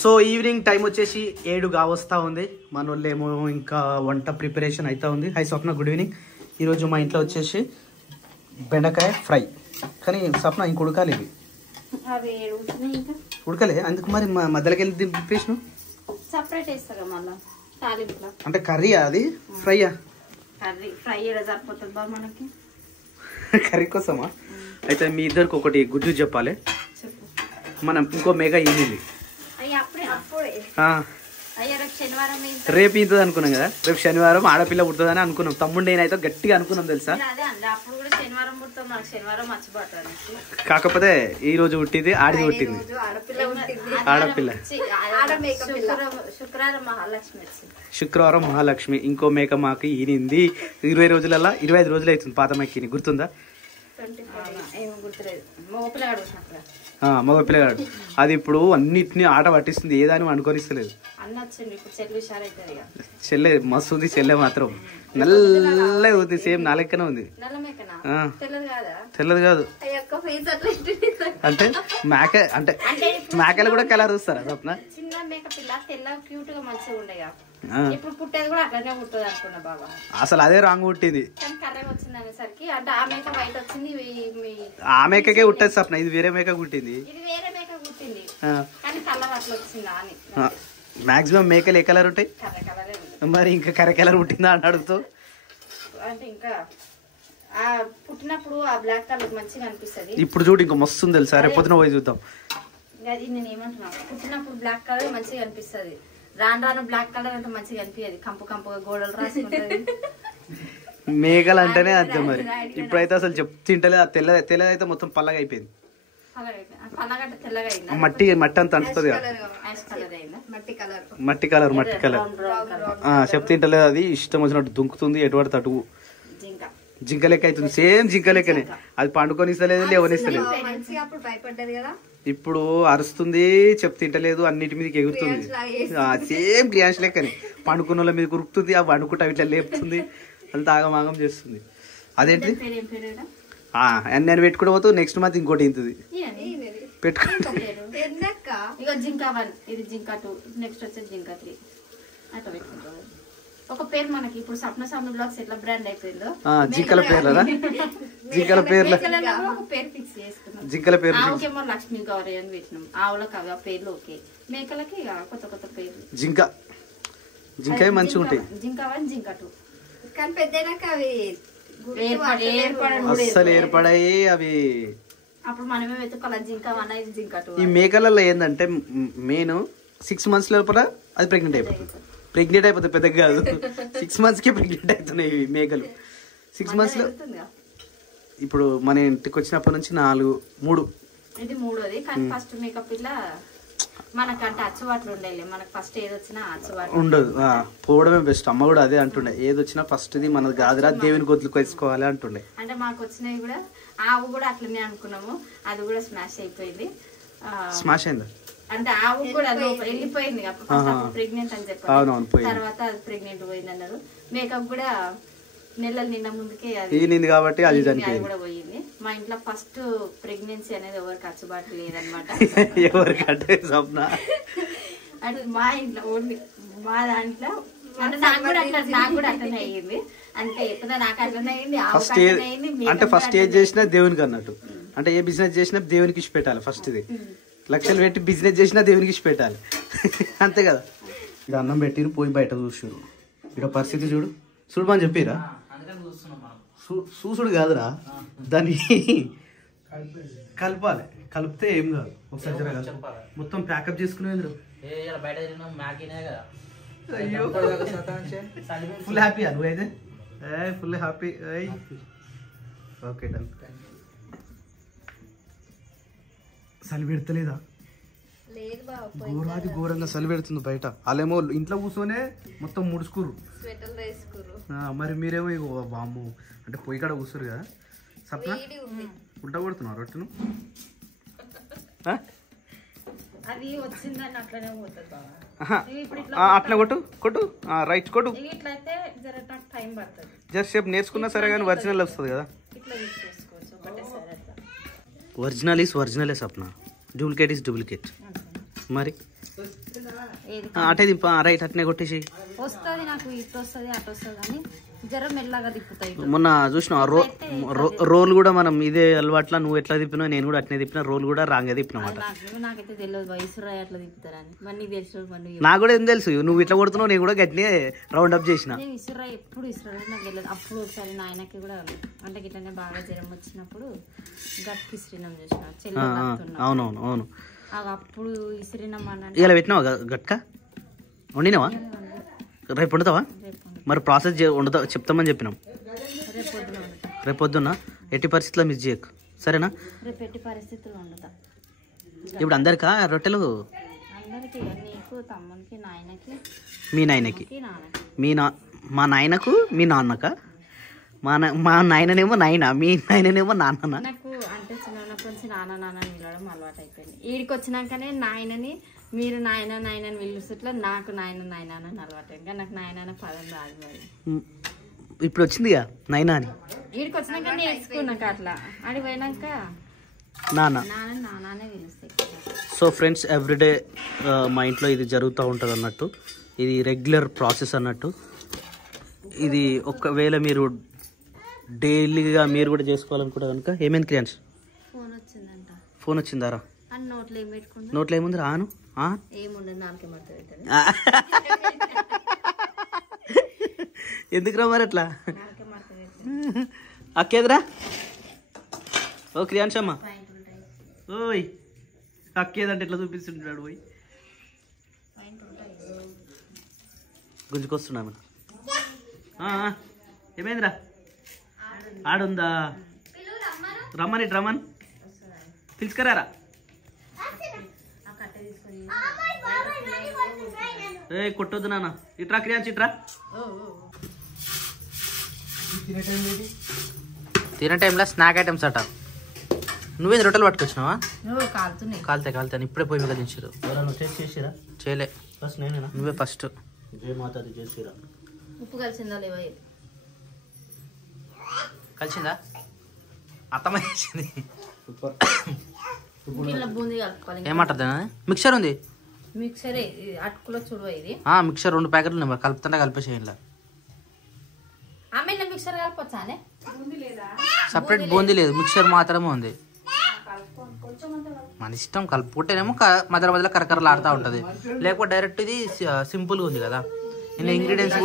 So evening time వచ్చేసి 7 కావస్తా ఉంది. మన వాళ్ళేమో ఇంకా వంట ప్రిపరేషన్ అవుతా ఉంది. హై స్వప్న, గుడ్ ఈవినింగ్. ఈరోజు మా ఇంట్లో వచ్చేసి బెండకాయ ఫ్రై. కానీ స్వప్న ఇంక ఉడకాలి, ఇవి ఉడకలే. అందుకు మరి మధ్యలోకి వెళ్ళి దింపేసిన సపరేట్ వేస్తారా మళ్ళీ తాలింపులో. అంటే కర్రీయా అది, ఫ్రైయా? కర్రీ ఫ్రై సరిపోతుంది బా మనకి. కర్రీ కోసమా? అయితే మీ ఇద్దరికి ఒకటి గుడ్ న్యూస్ చెప్పాలి. చెప్పు. మనం ఇంకో మేఘా ఈనింది. రేపు ఇంతది అనుకున్నాం కదా, రేపు శనివారం ఆడపిల్ల పుడుతుందని అనుకున్నాం. తమ్ముడు నేనైతే గట్టిగా అనుకున్నాం తెలుసా. కాకపోతే ఈ రోజు పుట్టింది, ఆడి పుట్టింది ఆడపిల్ల. శుక్రవారం మహాలక్ష్మి. ఇంకో మేక మాకు ఈనింది 20 రోజులలో, 25 రోజులు అవుతుంది పాత మేకని. గుర్తుందా? మగ పిల్లగాడు. అది ఇప్పుడు అన్నిటిని ఆట పట్టిస్తుంది, ఏదాని అనుకోనిస్తలేదు. చెల్లె మస్తు ఉంది. చెల్లె మాత్రం నల్లగా ఉంది, సేమ్ నా లెక్కనే ఉంది. తెల్లది కాదు అంటే మేక, అంటే మేకలు కూడా కలర్ చూస్తారా స్వప్న? చిన్న మేక పిల్ల తెల్ల క్యూట్ గా మంచిగా ఉండగా ఇప్పుడు పుట్టేది కూడా అట్లనే పుట్టదు అనుకున్నా బాబా. అసలు అదే రాంగ్ పుట్టింది. కర్రెగా వచ్చింది అనేసరికి అంటే ఆ మేక వైట్ వచ్చింది, ఆ మేకకే పుట్టదు స్వప్న. ఇది వేరే మేక పుట్టింది, ఇది వేరే మేక పుట్టింది. కానీ కలర్ అట్లా వచ్చిందా అని. మాక్సిమం మేకలు ఏ కలర్ ఉంటాయి? కర్ర కలరే. మరి ఇంకా కర్ర కలర్ పుట్టిందా అని అడుగుతూ. అంటే ఇంకా ఆ పుట్టినప్పుడు ఆ బ్లాక్ కలర్ మంచిగా అనిపిస్తుంది. ఇప్పుడు చూడు ఇంకా మస్తు ఉంది తెలుసా. రేపు పొద్దున పోయి చూద్దాం. అది నేను ఏమంటున్నా, పుట్టినప్పుడు బ్లాక్ కలర్ మంచిగా అనిపిస్తుంది. రాను రాను బ్లాక్ కలర్ అంటే మంచిగా అనిపించదు, కంపు కంపుగా గోడలు రాసుకుంటది. మేకలు అంటేనే అంతే. మరి ఇప్పుడైతే అసలు తింటలేదు. ఆ తెల్లదైతే మొత్తం పల్లగా అయిపోయింది. మట్టి మట్టి అంత అంటుతుంది కదా, మట్టి కలర్. తింటలేదు. అది ఇష్టం వచ్చినట్టు దుంకుతుంది, ఎటువంటి తటువు జింక లెక్క అవుతుంది. సేమ్ జింక లెక్కనే. అది పండుకొని ఇస్తలేదు, లేవనిస్తలేదు. ఇప్పుడు అరుస్తుంది, తింటలేదు, అన్నిటి మీదకి ఎగురుతుంది. సేమ్ క్రియాన్స్ లెక్కనే. పండుకున్న వాళ్ళ మీద ఉరుకుతుంది, ఆ వండుకుంటా ఇట్లా లేపుతుంది, అంత ఆగమాగం చేస్తుంది. అదేంటి నేను పెట్టుకుంటూ పోతూ నెక్స్ట్ మంత్ ఇంకోటి ఇంతుంది పెట్టుకుంటా. జింకా 1, ఇది జింకా 2, నెక్స్ట్ వచ్చేది జింకా 3 అట్లా పెట్టుకుంటాం. ఒక పేరు మనకి ఇప్పుడు సప్న సామ్ని బ్లాగ్స్ ఎట్లా బ్రాండ్ అయిపోయిందో జింకల పేర్లరా? జింకల పేర్ల ఒక పేరు ఫిక్స్ చేసుకున్నాం. జింకల పేరు ఆవుకేమో లక్ష్మీ గౌరీ అని పెట్టినాం. ఆవులకు అవి ఆ పేర్లు ఓకే. మేకలకి ఇక కొత్త కొత్త పేర్లు. జింక మంచిగా ఉంటాయి. జింకా 1, జింకా 2 కానీ పెద్దనాక అవి అస్సలు ఏర్పడాయి అవి. అప్పుడు మనమే వెతుకోవాలి. జింకా 1 ఇది జింకా 2. ఈ మేకలలో ఏంటంటే మెయిన్ 6 months లోపల అది ప్రెగ్నెంట్ అయిపోతుంది. పెద్దగా కాదు, 6 months కి ప్రెగ్నెంట్ అవుతున్నాయి ఈ మేకలు. 6 months లో. ఇప్పుడు మన ఇంటికి వచ్చినప్పటి నుంచి 3 ఇది 3వది. కానీ ఫస్ట్ మేకప్ ఇలా మనకంటే అచ్చుబాట్లు ఉండేది. మనకు ఫస్ట్ ఏది వచ్చినా అచ్చుబాట్లు ఉండదు, పోవడమే బెస్ట్. అమ్మ కూడా అదే అంటుండే, ఏది వచ్చినా ఫస్ట్ ఇది మనది కాదురా, దేవుని గొంతులకు వేసుకోవాలి అంటుండే. అంటే మాకు వచ్చినవి కూడా ఆవు కూడా అట్లనే అనుకున్నాము, అది కూడా స్మాష్ అయిపోయింది. స్మాష్ అయిందా అంటే ఆవు కూడా వెళ్ళిపోయింది ప్రెగ్నెంట్ అని చెప్పి. తర్వాత అది ప్రెగ్నెంట్ పోయింది అన్నారు. మేకప్ కూడా నెలలు నిన్న ముందుకే అది కాబట్టి అది కూడా పోయింది. మా ఇంట్లో ఫస్ట్ ప్రెగ్నెన్సీ అనేది ఎవరికి అచ్చుబాటు లేదనమాట. ఎవరికంటే అంటే మా ఇంట్లో ఓన్లీ మా దాంట్లో. అంటే నాకు కూడా అట్లనే అయ్యింది. అంటే ఎప్పుడు నాకు అట్లనే అయింది. అంటే ఫస్ట్ ఏది చేసినా దేవునికి అన్నట్టు. అంటే ఏ బిజినెస్ చేసినా దేవునికి ఇచ్చి పెట్టాలి. ఫస్ట్ ఇది లక్షలు పెట్టి బిజినెస్ చేసినా దేవునికి ఇచ్చి పెట్టాలి, అంతే కదా. ఇక్కడ అన్నం పెట్టిరు, పోయి బయట చూసారు. ఇక్కడ పరిస్థితి చూడు చూడమని చెప్పిరా. చూసుడు కాదురా, దాన్ని కలపాలి. కలిపితే ఏం కాదు. ఒకసారి మొత్తం ప్యాకప్ చేసుకునేది. ఫుల్ హ్యాపీ నువ్వైతే? Full happy. Okay done. చలి పెడతలేదా? ఘోరాది ఘోరంగా చలి పెడుతుంది బయట. వాళ్ళేమో ఇంట్లో కూర్చొనే మొత్తం ముడుచుకురు. మరి మీరేమో ఇగో బామ్ము అంటే పొయ్యి కాడ కూర్చోరు కదా. సప్న ఉల్టా కొడుతున్నావు రొట్టెను. అట్లా కొట్టు రైట్ కొట్టు. జస్ట్ సేపు నేర్చుకున్నా సరే కానీ ఒరిజినల్ వస్తుంది కదా. ఒరిజినల్ ఈస్ ఒరిజినలే సప్న, డూప్లికేట్ ఈస్ డూప్లికేట్. మరి అటే దింప రైట్ అట్నే కొట్టేసి వస్తుంది నాకు ఇటు వస్తుంది అటు వస్తుంది కానీ జ్వరం మెల్లగా తిప్పుతాయి. మొన్న చూసినా రోల్ కూడా మనం ఇదే అలవాట్లా నువ్వు ఎట్లా తిప్పినావు నేను కూడా అట్నే తిప్పిన రోల్ కూడా రాంగ్ తిప్పినా మాట. నాకైతే తెలియదు ఇసురాయి అట్లా తిప్పుతారని. మరి తెలుసు నాకు కూడా ఏం తెలుసు నువ్వు ఇట్లా కొడుతున్నావు నేను కూడా గట్టినే రౌండ్ అప్ చేసిన. నేను ఇసురాయి ఎప్పుడు ఇసురాయి నాకు తెలియదు. అప్పుడు ఒకసారి నాయనకి కూడా అంటే గిట్లనే బాగా జ్వరం వచ్చినప్పుడు గట్కి ఇసిరినాం చూసిన చెల్లి. అవునవును అవును అప్పుడు ఇసిరినాం అన్న. ఇలా పెట్టినావా గట్క వండినావా? రేపు వండుతావా? మరి ప్రాసెస్ వండుతా చెప్తామని చెప్పినాం. రేపు పొద్దున్న ఎట్టి పరిస్థితుల్లో మిస్ చేయకు సరేనా? రేపు ఎట్టి పరిస్థితుల్లో వండుతా. ఇప్పుడు అందరికా రొట్టెలు? అందరికి, నీకు, తమ్మునికి, నాయనకి, మీ నాయనకి, మా నాయనకు మీ నాన్నక, మా నాయననేమో నాయన, మీ నాయననేమో నాన్న. నాకు అంటే చిన్నప్పటి నుంచి నాన్న నాన్న పిలవడం అలవాటు అయిపోయింది. ఈడికి వచ్చినాకనే నాయనని మీరు నాయన నాయనని పిలుస్తుంటే నాకు నాయన నాయన అని అలవాటు అయింది. నాకు నాయన అనే పదం రాదు. మరి ఇప్పుడు వచ్చిందిగా నాయన అని. ఈడికి వచ్చినాక నేర్చుకున్నాక అట్లా ఆడికి పోయినాక నాన్న నాన్ననే పిలుస్తాయి. సో ఫ్రెండ్స్ ఎవ్రీడే మా ఇంట్లో ఇది జరుగుతూ ఉంటుంది అన్నట్టు. ఇది రెగ్యులర్ ప్రాసెస్ అన్నట్టు. ఇది ఒకవేళ మీరు డైలీగా మీరు కూడా చేసుకోవాలనుకుంటే కనుక ఏమైంది క్లియన్స్? ఫోన్ వచ్చిందంట. ఫోన్ వచ్చిందారా? నోట్లో ఏం పెట్టుకుంటా? నోట్లో ఏముంది రాను ఏముండదు నాకే మడత ఎందుకు రా మరి అట్లా అక్కేదిరా? ఓ క్రియాన్షమ్మ ఓయ్ అక్కేదంటే ఎట్లా చూపిస్తుంటాడు పోయి గుంజుకొస్తున్నాను. ఏమైందిరా? ఆడుందా? రమ్మని రమ్మన్ పిలుచుకరారా. ఏ కొట్టొద్దు నాన్న. ఇట్రా క్రియాన్స్ ఇట్రా. తినే టైంలో స్నాక్ ఐటమ్స్ అట. నువ్వేది రొట్టెలు పట్టుకొచ్చినావా? కాలుతాయి ఇప్పుడే పోయి మీద దించారు. టేస్ట్ చేసిరా? చేయలే. ఫస్ట్ నేనేనా? నువ్వే ఫస్ట్. జయ మాతాది చేసిరా. ఉప్పు కలిసిందా లేవా? కలిసిందా? అత్తమ్మ చేసింది. ఏమంటది? మిక్సర్ ఉంది. మిక్సరే అటుకులో చూడవా ఇది? మిక్సర్ 2 ప్యాకెట్లు ఉన్నాయి. మరి కలుపుతుంటే కలిపేసి ఇలా మిక్సర్ కలపొచ్చానే. సపరేట్ బూందీ లేదు, మిక్సర్ మాత్రమే ఉంది. మన ఇష్టం. కలుపుకుంటేనేమో మధ్య మధ్యలో కరకరలు ఆడుతూ ఉంటుంది. లేకపోతే డైరెక్ట్ ఇది సింపుల్గా ఉంది కదా. నేను ఇంగ్రీడియంట్స్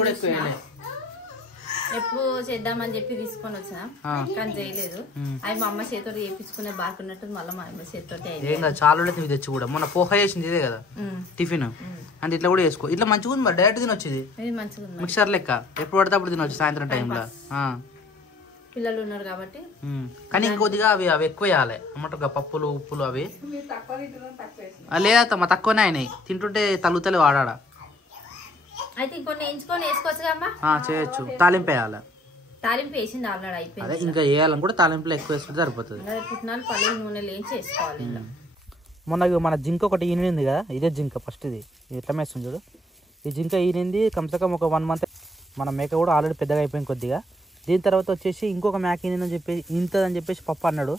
కూడా ఎక్కువ ఎప్పుడు చేద్దామని చెప్పి తీసుకొని వచ్చినా కానీ చేయలేదు. అవి మా అమ్మ చేతితో చేపించుకునే బాగున్నట్టు మళ్ళీ మా అమ్మ చేతితో ఏం కాదు. చాలా నువ్వు తెచ్చి కూడా మొన్న పోహా చేసింది ఇదే కదా టిఫిన్. అంటే ఇట్లా కూడా వేసుకో. ఇట్లా మంచిగా ఉంది. మరి డైరెక్ట్ తినొచ్చింది మిక్సర్ లెక్క. ఎప్పుడు పడితే అప్పుడు తినొచ్చు సాయంత్రం టైంలో. పిల్లలు ఉన్నారు కాబట్టి. కానీ ఇంకొద్దిగా అవి ఎక్కువ వేయాలి అన్నమాట. పప్పులు ఉప్పులు అవి లేదా తక్కువనే అయినాయి. తింటుంటే తల్లుతలే వాడా. అయితే ఇంకొన్ని ఎంచుకొని వేసుకోవచ్చు అమ్మా. చేయొచ్చు. తాలింపు వేయాలి. తాలింపు వేసింది ఆల్రెడీ అయిపోయింది. అదే ఇంకా వేయాలని కూడా తాలింపులో ఎక్కువ వేసుకుంటే సరిపోతుంది. పుట్నాలు పల్లెలు నూనెలు వేసి వేసుకోవాలి. మొన్న మన జింక ఒకటి ఈనింది కదా. ఇదే జింక ఫస్ట్. ఇది ఎట్లా మేస్తుంది చూడు. ఈ జింక ఈనింది కమ్సకం ఒక 1 month. మన మేక కూడా ఆల్రెడీ పెద్దగా అయిపోయింది కొద్దిగా. దీని తర్వాత వచ్చేసి ఇంకొక మేక ఈనిందని చెప్పేసి ఇంతదని చెప్పేసి పప్పు అన్నాడు.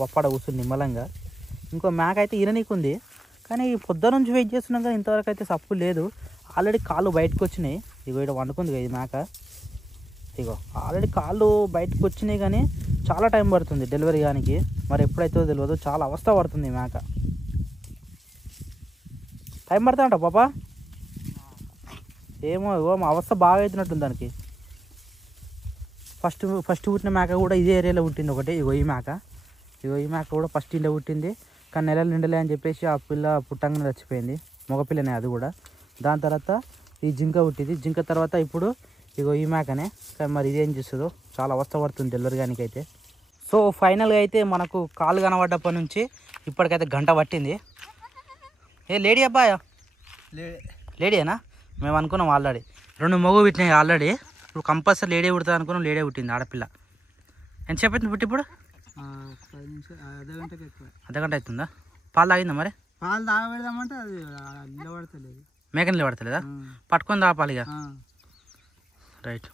పప్పు ఆడ కూర్చుంది నిమ్మలంగా. ఇంకో మేక అయితే ఈననీకుంది. కానీ పొద్దున నుంచి వెయిట్ చేస్తున్నాం కదా ఇంతవరకు అయితే సప్పు లేదు. ఆల్రెడీ కాళ్ళు బయటకు వచ్చినాయి. ఇగో ఇక్కడ వండుకుంది కదా ఇది మేక. ఇగో ఆల్రెడీ కాళ్ళు బయటకు వచ్చినాయి కానీ చాలా టైం పడుతుంది డెలివరీ కానికి. మరి ఎప్పుడైతే తెలియదు. చాలా అవస్థ పడుతుంది మేక. టైం పడుతుందంట పాపా. ఏమో ఇగో మా అవస్థ బాగా అవుతున్నట్టుంది దానికి. ఫస్ట్ పుట్టిన మేక కూడా ఇదే ఏరియాలో పుట్టింది ఒకటి. ఇగో ఈ మేక కూడా ఫస్ట్ ఇంట్లో పుట్టింది. కానీ నెలలు నిండలే అని చెప్పేసి ఆ పిల్ల పుట్టంగానే చచ్చిపోయింది. మగపిల్లనే అది కూడా. దాని తర్వాత ఈ జింక పుట్టింది. జింక తర్వాత ఇప్పుడు ఇగో ఈ మేకనే. కానీ మరి ఇదేం చేస్తుందో చాలా అవస్థ పడుతుంది డెలివరీ గానికి అయితే. సో ఫైనల్గా అయితే మనకు కాలు కనబడ్డప్పటి నుంచి ఇప్పటికైతే గంట పట్టింది. లేడీ అబ్బాయా? లేడీనా? మేము అనుకున్నాం ఆల్రెడీ 2 మగవు పుట్టినాయి ఆల్రెడీ. ఇప్పుడు కంపల్సరీ లేడీ పుడుతుంది అనుకున్నాం. లేడీ పుట్టింది ఆడపిల్ల. ఎంత చెప్పిన పుట్టి ఇప్పుడు? అర్ధగంట అవుతుందా? పాలు తాగిందా మరి? పాలు తాగబెడదామంటే అది నిలబడతలేదు. మేక నిలబడతలేదా? పట్టుకొని తాపాలి ఇక. రైట్.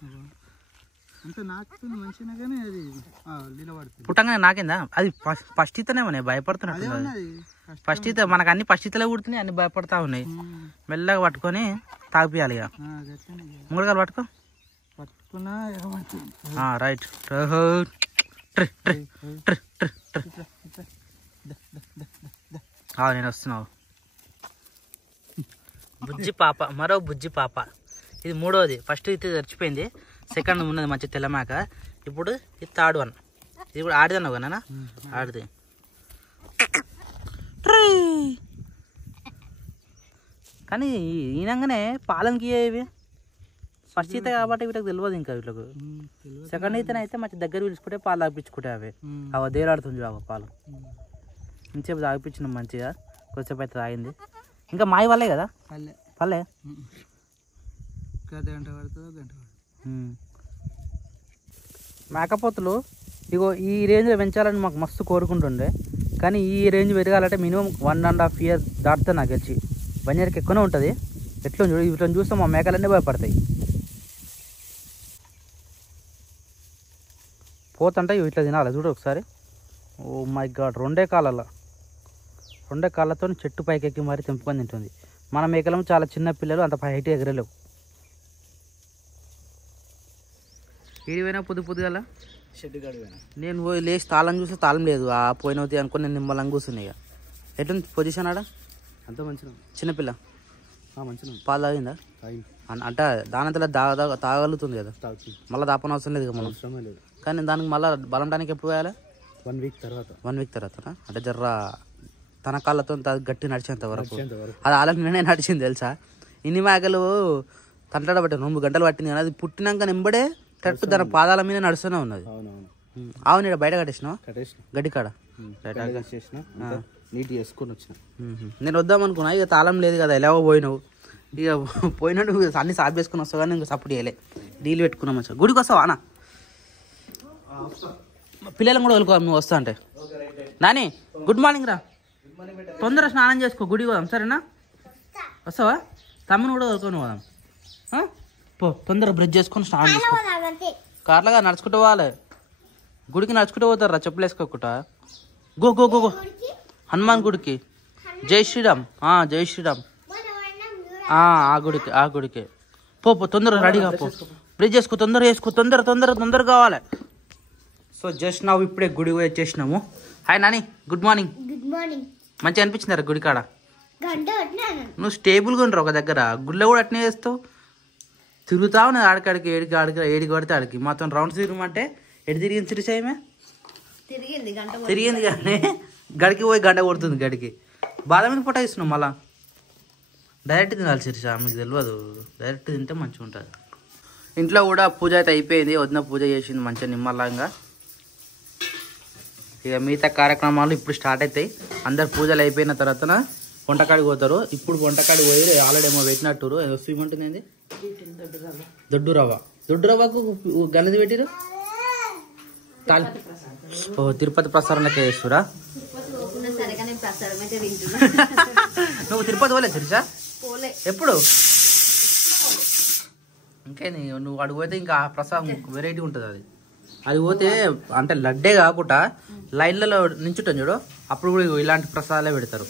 అంటే నాకుతుంది మంచిగా కానీ అది నిలబడుతుంది. పుట్టంగానే నాకిందా అది ఫస్ట్ ఈతనేమో భయపడుతున్నట్టు. ఫస్ట్ ఈత మనకు అన్ని ఫస్ట్ ఈతలే కుడుతున్నాయి, అన్ని భయపడతా ఉన్నాయి. మెల్లగా పట్టుకొని తాగిపియాలి. ఇక ముంగడగాలు పట్టుకున్నా రైట్. నేను వస్తున్నావు. బుజ్జి పాప, మరో బుజ్జి పాప. ఇది మూడోది. ఫస్ట్ ఇది చచ్చిపోయింది, సెకండ్ ఉన్నది మంచి తెల్లమాక. ఇప్పుడు ఇది థర్డ్ వన్. ఇది కూడా ఆడిదన్నావు కదా ఆడిది. కానీ ఈనంగానే పాలనకి ఇవి ఫస్ట్ ఈత కాబట్టి వీటికి తెలియదు. ఇంకా వీళ్ళకు సెకండ్ ఈతనైతే మంచి దగ్గర పిలుచుకుంటే పాలు తాగిపించుకుంటే అవి అవి దేలాడుతుంది చూడ పాలు. ఇంతసేపు తాగిపించినాం మంచిగా, కొద్దిసేపు అయితే తాగింది. ఇంకా మాయి వాళ్ళే కదా పల్లె గంట పడుతుంది. మేకపోతులు ఇగో ఈ రేంజ్లో పెంచాలని మాకు మస్తు కోరుకుంటుండే, కానీ ఈ రేంజ్ పెరగాలంటే మినిమం 1.5 years దాటితే నాకు తెలిసి 1 yearకి ఎక్కువనే ఉంటుంది. ఎట్లా చూడు, ఇట్లా చూస్తే మా మేకలన్నీ భయపడతాయి. పోతుంటే ఇట్లా తినాలి చూడు ఒకసారి. ఓ మై గాడ్, రెండే కాళ్ళతో చెట్టు పైకి ఎక్కి మరీ తెంపుకొని తింటుంది. మన మేకలము చాలా చిన్న పిల్లలు, అంత హైట్ ఎగరలేవు. ఏడిపోయినా పొద్దుగల షెడ్ గడిపోయినా నేను పోయి లేచి తాళం చూస్తే తాళం లేదు. పోయినవుతాయి అనుకుని నేను నిమ్మలంగా కూర్చున్నాయి. ఎట్లుంది పొజిషన్ ఆడ? అంత మంచిగా చిన్నపిల్ల మంచిగా పాలు తాగిందా? అంటే దానంతలో తాగలుగుతుంది కదా, మళ్ళీ దాపన అవసరం లేదు మనం. అవసరమే లేదు. కానీ దానికి మళ్ళీ బలంటానికి ఎప్పుడు పోయాలి? 1 week తర్వాత. 1 week తర్వాత. అంటే జర్ర తన కాళ్ళతో గట్టి నడిచేంత వరకు. అది ఆలకు నేనే నడిచింది తెలుసా. ఇన్ని మేకలు తంటాడ పట్టాను, 2 గంటలు పట్టింది. కానీ అది పుట్టినాక నింబడే కరెక్ట్ దాని పాదాల మీద నడుస్తూనే ఉన్నది. అవును, ఇక్కడ బయట కట్టేసినావా? గడ్డి కాడ నీట్ చేసుకొని వచ్చిన. నేను వద్దామనుకున్నా, ఇక తాళం లేదు కదా, ఎలాగో పోయినావు. ఇక పోయినట్టు అన్ని సాఫ్ చేసుకుని వస్తావు, కానీ ఇంకా సపోర్ట్ చేయలే. డీల్ పెట్టుకున్నాం మంచిగా. గుడికి వస్తావా అన్న? పిల్లలను కూడా వదులుకో నువ్వు వస్తా అంటే. నాని గుడ్ మార్నింగ్ రా, తొందరగా స్నానం చేసుకో, గుడికి పోదాం సరేనా? వస్తావా? తమ్ముని కూడా వదులుకొని పోదాం. పో తొందరగా బ్రష్ చేసుకొని స్నానం చేసుకో. కార్లాగా నడుచుకుంటూ పోవాలి, గుడికి నడుచుకుంటూ పోతారా చెప్పులు వేసుకోకుండా. Go go go go Hanuman గుడికి. జై శ్రీరామ్, జై శ్రీరామ్. ఆ గుడికి పో తొందరగా రెడీగా పో, బ్రష్ చేసుకో, తొందరగా వేసుకో, తొందరగా కావాలి. సో జస్ట్ నా ఇప్పుడే గుడి పోయి వచ్చేసినాము. Hi Nani, good morning. Good morning. మంచిగా అనిపించింది గుడి కాడ. గంట నువ్వు స్టేబుల్గా ఉండరు ఒక దగ్గర, గుడిలో కూడా అట్నే చేస్తావు, తిరుగుతా ఉన్నది ఆడికాడికి, ఏడికి పడితే ఆడికి. మాత్రం రౌండ్స్ తిరగమంటే ఎటు తిరిగింది సిరిసాయమే తిరిగింది, కానీ గడికి పోయి గంట కొడుతుంది. గడికి బాధ మీద పొట్ట ఇస్తున్నావు. మళ్ళా డైరెక్ట్ తినాలి సిరిసా, మీకు తెలియదు. డైరెక్ట్ తింటే మంచిగా ఉంటుంది. ఇంట్లో కూడా పూజ అయితే అయిపోయింది, వదిన పూజ చేసింది మంచిగా నిమ్మలంగా. ఇక మిగతా కార్యక్రమాలు ఇప్పుడు స్టార్ట్ అవుతాయి. అందరు పూజలు అయిపోయిన తర్వాత వంటకాడికి పోతారు. ఇప్పుడు వంటకాడికి పోయి ఆల్రెడీ ఏమో పెట్టినట్టు ఏదో స్వీమ్ ఉంటుంది. దొడ్డు రవ్వకు గల్లది పెట్టిరు. తిరుపతి ప్రసారంలోకి వేస్తురా. నువ్వు తిరుపతి పోలే సిరిసా? ఎప్పుడు? ఇంకేంది, నువ్వు అడిగి పోతే ఇంకా ప్రసాదం వెరైటీ ఉంటుంది. అది పోతే అంటే లడ్డే కాకుండా లైన్లలో నించుంటాం చూడు, అప్పుడు కూడా ఇలాంటి ప్రసాదాలే పెడతారు.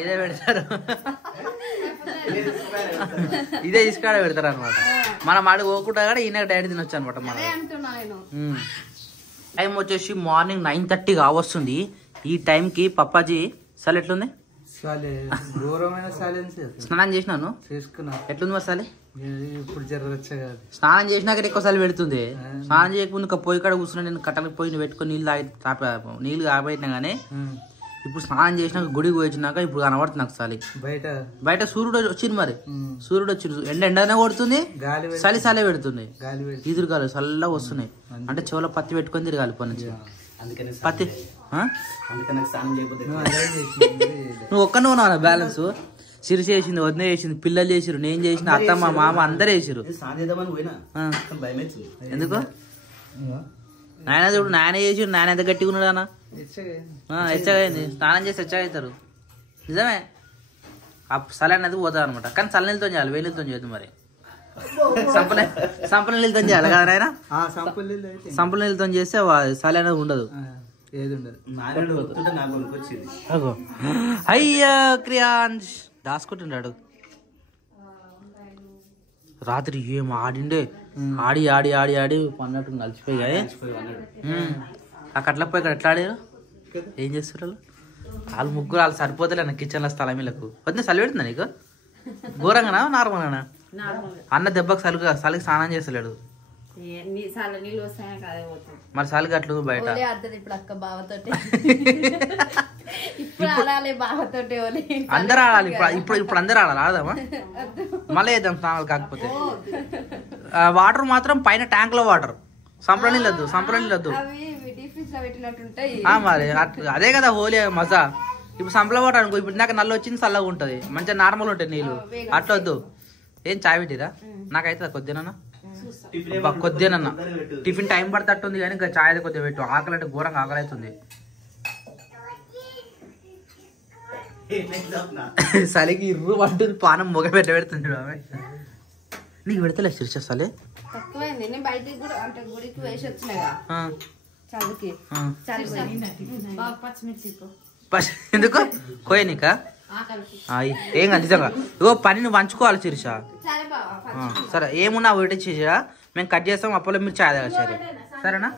ఇదే పెడతారు, ఇదే ఇసుకాడ పెడతారు అనమాట. మనం ఆడికి పోకుండా కూడా ఈయన డైరెక్ట్ తినొచ్చు అనమాట. మనం టైం వచ్చేసి మార్నింగ్ 9:30 కావస్తుంది. ఈ టైంకి పప్పాజీ సరే ఎట్లుంది? స్నానం చేసినాను, ఎట్లుంది మరి సరే? ఇప్పుడు స్నానం చేసినాక ఎక్కువ సలి పెడుతుంది. స్నానం చేయకముందు పొయ్యి కాడ కూర్చున్నా, నేను కట్టెలకు పొయ్యి పెట్టుకుని నీళ్ళు కాబట్టినా కానీ ఇప్పుడు స్నానం చేసినాక గుడికి వచ్చినాక ఇప్పుడు కనబడుతుంది నాకు చలి. బయట సూర్యుడు వచ్చింది, మరి సూర్యుడు వచ్చింది, ఎండనే కొడుతుంది, చలి పెడుతుంది, ఈదురు గాలి చల్లగా వస్తున్నాయి. అంటే చెవులో పత్తి పెట్టుకొని తిరగాలి పని నుంచి. పత్తి నువ్వు ఒక్కనే ఉన్నావు బ్యాలెన్స్. సిరి చేసింది, వదిన చేసింది, పిల్లలు చేసిరు, నేను చేసిన, అత్తమ్మ మామ అందరూ చేసిరు. ఎందుకు? నాయన చూడు, నాయన చేసిరు, నాయన ఎంత గట్టిగా ఉన్నాడు అన్న. ఎచ్చగైంది, స్నానం చేసి ఎచ్చగవుతారు. నిజమే, ఆ చలి అనేది పోతుంది అనమాట. కానీ చల్లనీళ్ళతో చేయాలి, వేలితో చేయదు. మరి సంపల నీళ్ళతో చేయాలి కదా నాయన సంపుల్ నీళ్ళు అయితే సంపల నీళ్ళతో చేస్తే చలి అనేది ఉండదు. ఏది ఉండదు. అగో అయ్యా క్రియాన్స్ దాచుకుంటున్నాడు. రాత్రి ఏం ఆడిండే, ఆడి ఆడి ఆడి ఆడి పన్నట్టు నలిచిపోయి ఆ కట్లపోయి ఇక్కడ ఎట్లా ఆడారు, ఏం చేస్తారు వాళ్ళు ముగ్గురు. వాళ్ళు సరిపోతలే అన్న కిచెన్లో స్థలం వీళ్ళకు. వద్ద చలి పెడుతుందా నీకు? ఘోరంగానా నార్మల్గానా? అన్న దెబ్బకి చలికి స్నానం చేస్తలేడు. నీళ్ళు వస్తాయా కాదే పోతుంది. మరి చలికి అట్లు బయట ఇప్పుడు అక్క బావతోటి ఇప్పుడు ఆడాలి బావతోటి అందరు ఆడాలి. ఇప్పుడు అందరు ఆడాలి. ఆడదామా? మళ్ళీ వేద్దాం స్నానాలు. కాకపోతే వాటర్ మాత్రం పైన ట్యాంక్ లో వాటర్. సంపల నీళ్ళు వద్దు, సంపల నీళ్ళు వద్దు. మరి అదే కదా హోలీ మజా. ఇప్పుడు సంపల వాటర్ అనుకో, ఇప్పుడు నాకు నల్ల వచ్చింది చల్లగా ఉంటది, మంచిగా నార్మల్ ఉంటాయి నీళ్ళు. అట్లా వద్దు. ఏం చాయ్ పెట్టిరా? నాకైతే కొద్దినన్నా కొద్దినన్నా టిఫిన్ టైం పడతట్టుంది కానీ ఇంకా చాయ్ అయితే కొద్దిగా పెట్టు. ఆకలి అంటే ఘోరంగా ఆకలి అవుతుంది. చలికి ఇర్రు పడుతుంది, పానం మొగ పెడుతుంది. నీకు పెడతలే శిర్షలే తక్కువైంది. నేను బయటికి కూడా అంటే గుడికి వేసి వచ్చినాగా చదువుకి ఎందుకు కోయనికా ఏం కాదు నిజంగా. ఇగో పనిని పంచుకోవాలి శిరీష. సరే బావ సరే ఏమున్నా ఒకటి చేసిరా, మేము కట్ చేస్తాం. అప్పట్లో మీరు చాయ్ తాగ సరే సరేనా?